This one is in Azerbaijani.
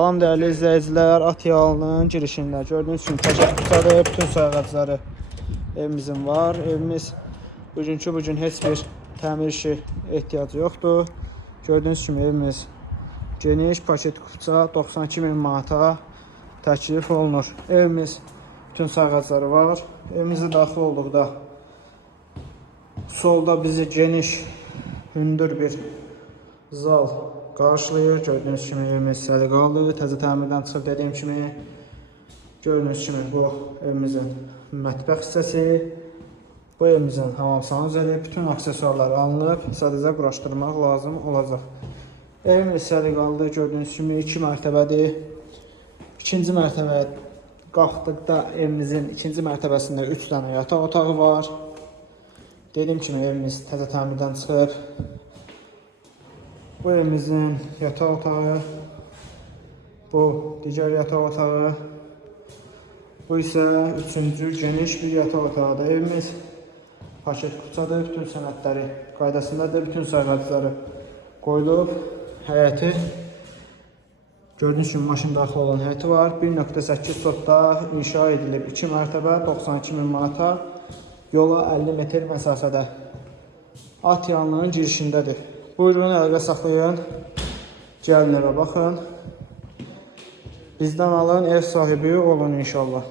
Salam değerli izleyiciler, Atyalının girişində gördüğünüz kimi təşəkkürlər bütün sayğacları evimizin var. Evimiz bugün heç bir təmir işi ehtiyacı yoxdur. Gördüğünüz kimi evimiz geniş, paket kupça 92.000 manata təklif olunur. Evimiz bütün sayğacları var. Evimizə daxil olduqda solda bizi geniş, hündür bir zal qarşılayır. Gördüğünüz kimi evimiz səliqəli, təzə təmirdən çıxıb dediyim kimi. Gördüğünüz kimi bu evimizin mətbəx hissəsi. Bu evimizin hamamsana üzəri bütün aksesuarlar alınıb, sadəcə quraşdırmaq lazım olacaq. Evimiz səliqəlidir. Gördüğünüz kimi 2 mərtəbədir. İkinci mərtəbəyə qalxdıqda evimizin ikinci mərtəbəsində 3 dənə yataq otağı var. Dediyim kimi evimiz təzə təmirdən çıxıb. Bu evimizin yataq otağı, bu digər yataq otağı, bu isə üçüncü geniş bir yataq otağıdır. Evimiz paket kupçadır, bütün sənədləri qaydasındadır, bütün sayğacları qoyulub. Həyəti, gördüyünüz kimi maşın daxil olan həyəti var. 1.8 sotda inşa edilib, 2 mərtəbə 92.000 manata, yola 50 metr məsafədə. Atyalının girişindədir. Buyurun, əlaqə saxlayın, gəlin evə baxın. Bizdən alın, ev sahibi olun inşallah.